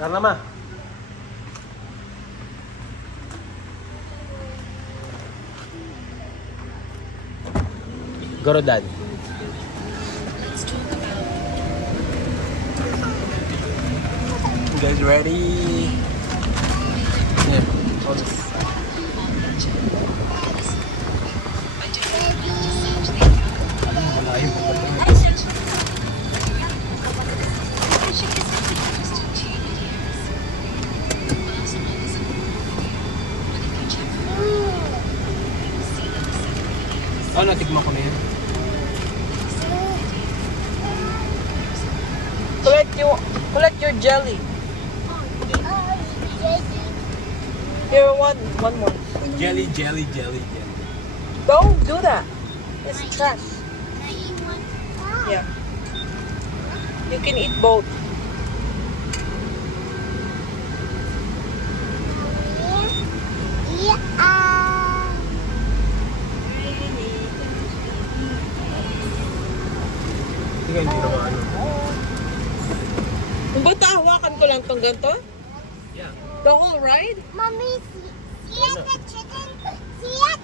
Tara ma. Go to dad. You guys ready? Yeah. Hold this. Oh, natikman ko na yun. Collect your jelly. Here, one more. Jelly. Don't do that. It's trash. Yeah. You can eat both. Hindi ka hindi naman ano. Kung ba't hawakan ko lang tong ganito? Yeah. The whole ride? Mommy, see it, the chicken? See it?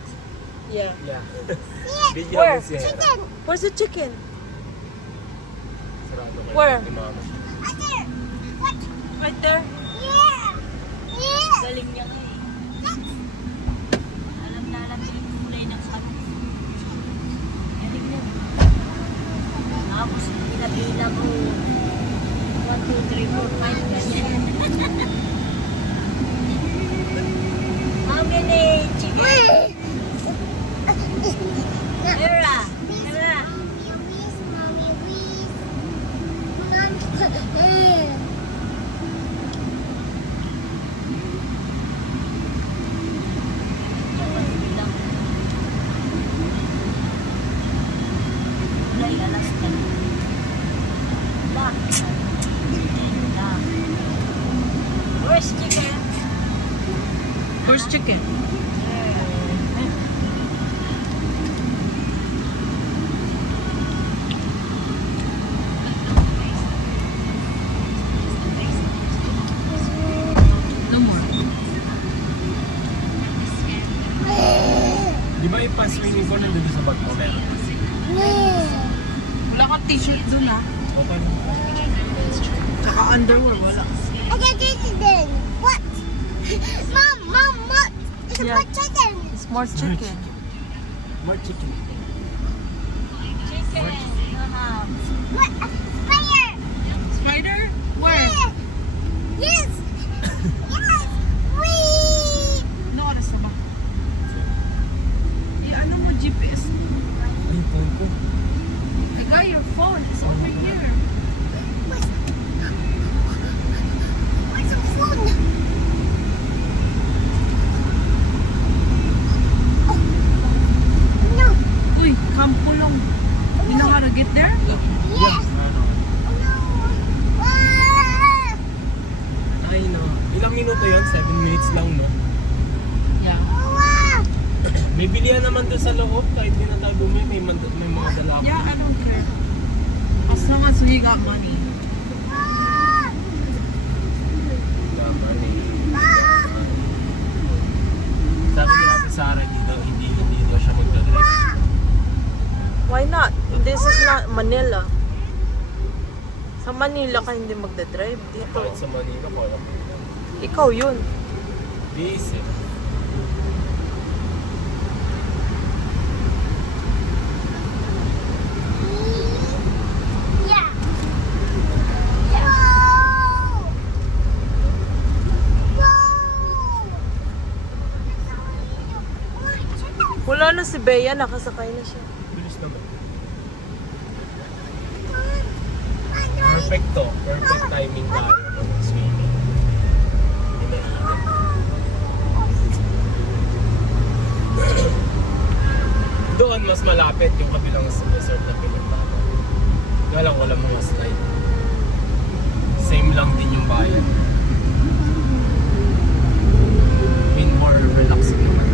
Yeah. Yeah. See it? Video Where? mo siya. Chicken. Where's the chicken? Sarado kayo Where? ni mama. Other. What? Right there. Yeah. Yeah. Galing niya nga eh. Alam na alam niya yung kulay ng sabi. Galing niya. Tapos pinabila mo 1, 2, 3, 4, 5 ganyan. How many chicken? Era! Era! Mommy, please. Kulay alas ka. Black. Where's chicken? Where's chicken? No more. Di ba yung pan-swimming ko nandun sa bag mo? Meron. Wala kang t-shirt dun ah. Okay. Tsaka underwear, wala. Okay, chicken. What? Mom, what? It's Yeah. a chicken. It's more chicken. More chicken. Chicken. What? Fire. Spider? Where? Yeah. Yes. Yes. Wee. Ano oras na ba? Ano mo GPS? Ay, phone ko. I got your phone. It's over here. Where's the phone? No. Uy, Kampulong. You know how to get there? Yes. Ano? No. Ah. Ay, no. Ilang minuto yun? 7 minutes lang, no? Yeah. Wow. May bilihan naman doon sa loob. Kahit di na tayo bumili, may mga dala ako. Yeah, I don't care. As long as we got money. Ah. Sabi ni Ate Sarah, hindi daw siya magdadrive. Why not? This is not Manila. Sa Manila ka hindi magdadrive. Dito. Kahit sa Manila ko, alam mo. Ikaw yun. Busy. Yeah. Wow. Wow. Wala na si Bea, nakasakay na siya. Bilis naman. Perfect to. Perfect timing tayo ng swimming. Hindi na init. Doon mas malapit yung kabilang resort na pinuntahan. Kaya lang wala mga slide. Same lang din yung bayan. Mean more relaxing naman.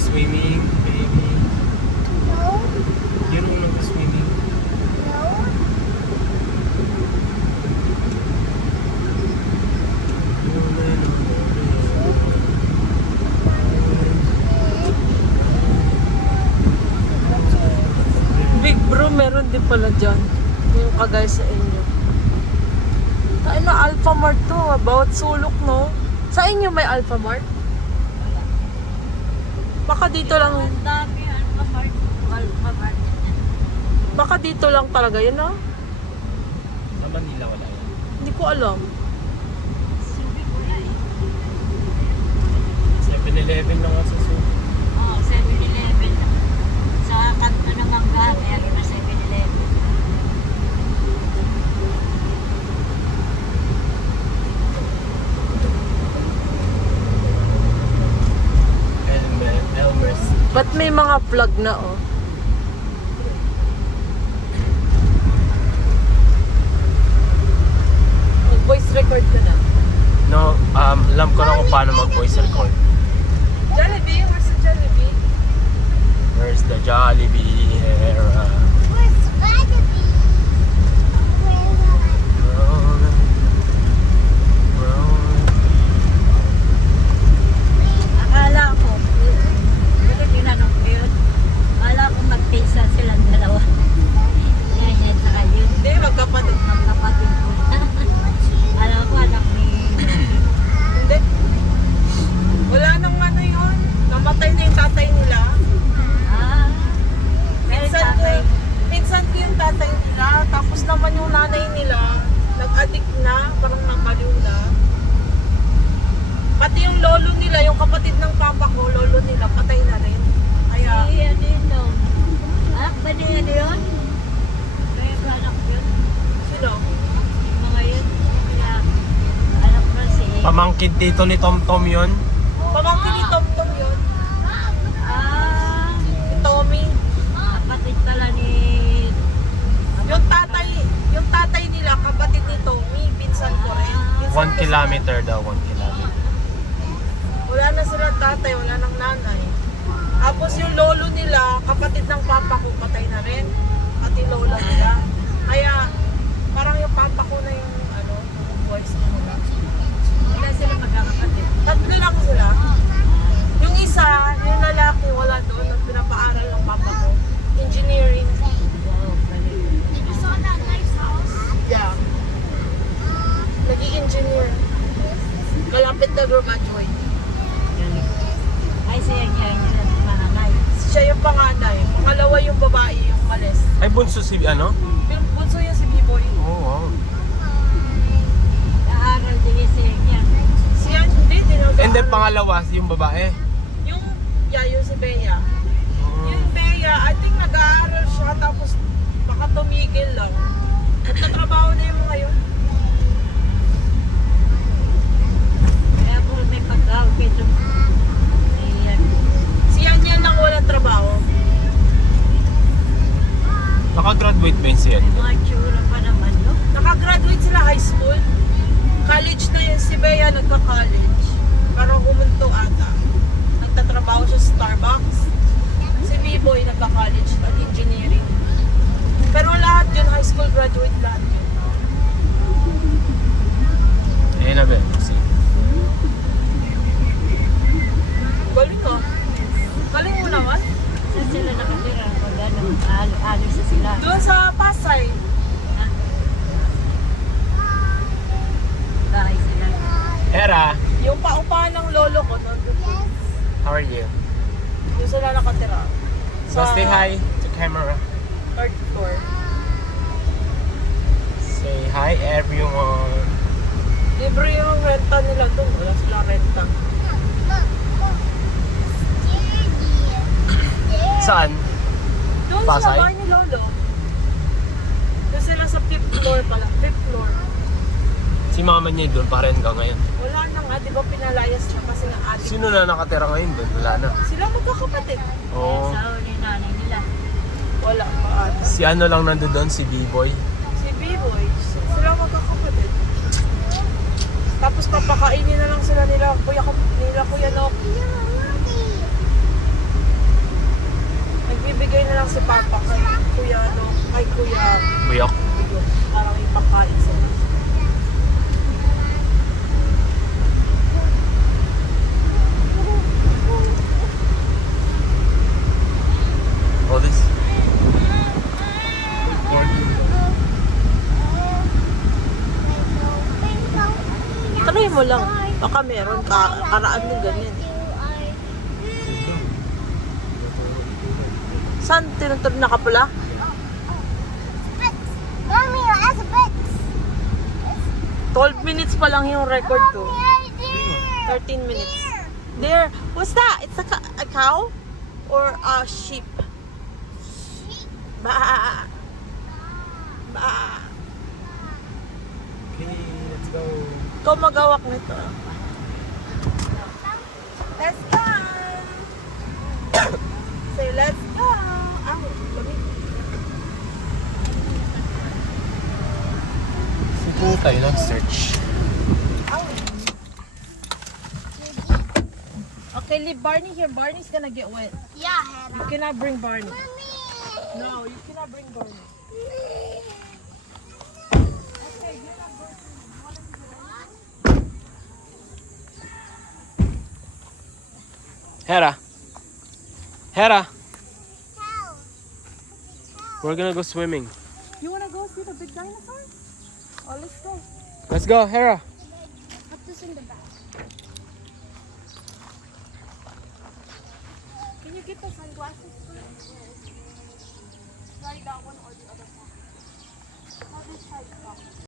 nag-swimming, baby. No. Yun ang nag-swimming. No. Big Bro, meron din pala dyan. Yung kagaya sa inyo. Tayo na Alpha Mart to. Bawat sulok, no? Sa inyo may Alpha Mart? Baka dito lang. Ang dami, Alphamart. Alphamart. Baka dito lang talaga yun, no? Sa Manila wala yan. Hindi ko alam. Subi ko na eh. 7-Eleven lang ako sa Subic. Oo, 7-Eleven. Sa kanto ng Mangga, kaya iba 7-Eleven. Elmer's. Ba't may mga plug na, oh? Mag-voice record ka na. No, alam ko na kung paano mag-voice record. Jollibee? Where's the Jollibee? Where's the Jollibee here? Where's Spider-Man? Rolling, rolling. Akala ko, kasi tinanong ko yun, akala ko mag-pizza silang dalawa. Yan, yan, saka yun. Hindi, magkapatid. Ang kapatid ko. Alam ko, anak ni... Hindi. Wala nang ano yun. Namatay na yung tatay nila. Ah, pero tatay. Minsan ko yung tatay nila. Tapos naman yung nanay nila, nag-addict na, parang nabaliw na. Pati yung lolo nila, yung kapatid ng papa ko, lolo nila, patay na rin. Kaya, Si ano yun, no? Anak ba niya ano yun? Kaya ba anak yun? sino? Yung mga yun. Kaya, anak ko si... Pamangkin dito ni Tom Tom yun. Pamangkin ni Tom Tom yun. Ah, Si Tommy. kapatid pala ni... Yung tatay nila, kapatid ni Tommy, pinsan ko rin. Pinsan 1 ko kilometer daw, 1 kilometer. Wala na silang tatay, wala nang nanay. Tapos yung lolo nila, kapatid ng papa ko, patay na rin. At yung lola nila. Kaya, parang yung papa ko na yung, ano, voice nila. Wala sila magkakapatid. Tatlo lang sila. Yung isa, yung lalaki, wala doon. Ang pinapaaral ng papa ko. Engineering. Wow, galing. You saw that nice house? Yeah. Naging engineer. Kalapit na graduate. Galing. Ay, siya niya yung mananay. Siya yung panganay. Pangalawa yung babae, yung malis. Ay, bunso si ano? Bunso yung si B-Boy. Oo, wow. Naaral din siya niya. Siya, hindi, And then pangalawa, yung babae. yung si Bea. Yung Bea, I think nag-aaral siya tapos baka tumigil lang. Nagtatrabaho na yung ngayon. Kaya po may pag-out ito. Ayan. Siya niya lang walang trabaho. Nakagraduate ba yun siya? May mga tsura pa naman, no? Nakagraduate sila high school. College na yun si Bea, nagka-college. Parang humunto ata. Nagtatrabaho siya sa Starbucks. Si B-Boy nagka-college ng engineering. Pero lahat yun, high school graduate lahat yun. Ayun na ba? Galing ka. Galing mo naman. Saan sila nakatira? Pag ano, alis na sila. Doon sa Pasay. Bahay sila. Era, Yung paupahan ng lolo ko, nandun doon. how are you? Doon sila nakatira. So say hi to camera. Third floor. Say hi everyone. Libre yung renta nila doon. Wala silang renta. Saan? Doon Pasay? sa bahay ni lolo. Doon sila sa 5th floor pala. 5th floor. Si mama niya doon pa rin hanggang ngayon. Wala na nga, di ba pinalayas siya kasi nga adik. Sino na nakatira ngayon doon? Wala na. Sila magkakapatid. Oo. Sa ni nanay nila. Wala pa ata. Si ano lang nandun doon? Si B-Boy. Si B-Boy, sila magkakapatid. Tapos papakainin na lang sila nila Kuya Noki. Magbibigay na lang si Papa kay Kuya, no? Kay Kuya. Buyok. Parang ipakain sa All this. Try mo lang. Baka meron ka. Karaan mo ganyan. Saan tinuturo na kapula? Mommy, that's bricks. 12 minutes pa lang yung record ko. Right there. 13 minutes. There. What's that? It's a cow? Or a sheep? Ba. Ba. Okay, let's go. Ikaw magawak nito. Let's go! Say, let's go! Ay, lamig. Ito tayo na search. Okay, leave Barney here. Barney's gonna get wet. Yeah, You Hannah. cannot bring Barney. Mommy. No, you cannot bring Barney. Hera. Hera. Cow. We're gonna go swimming. You wanna go see the big dinosaur? Oh, let's go. Let's go, Hera. Put this in the bag. Can you get the sunglasses first? Try that one or the other one. How this side?